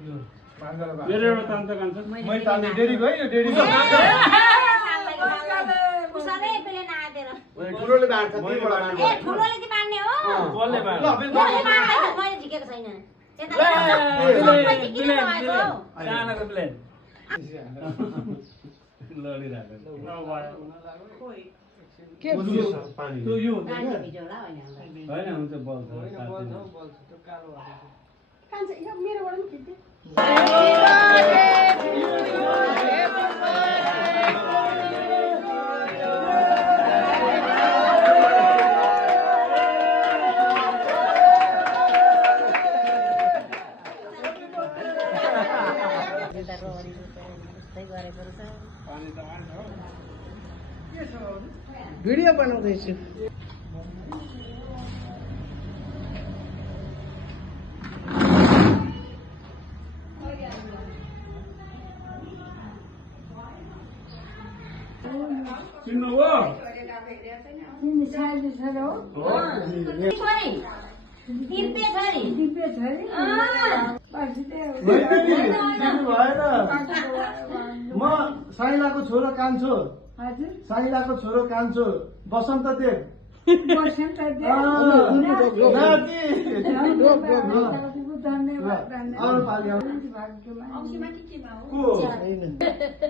मेरो एउटा तान्ता कान्छ मै तान्ने डेडी गयो डेडी उसाले पेले नादेर ठुलोले बाँड्छ तिमीबाट ए ठुलोले के बान्ने हो बलले बाँड मैले झिकेको छैन सानोको प्लेन लडिरहेको के पानी त्यो यो पानी भिज्यो होला हैन होइन हुन्छ बल कान्छ यो मेरोबाट पनि खिच्दै भिडियो बनाउँदैछु चिन्नु हो म साइलाको छोरो कान्छो साइलाको छोरो कान्छो बसन्त देव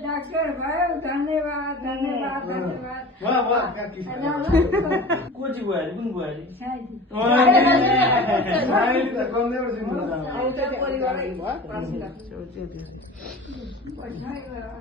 डाक्टर भयो धन्यवाद धन्यवाद धन्यवाद कोची बुहारी कुन बुहारी परिवार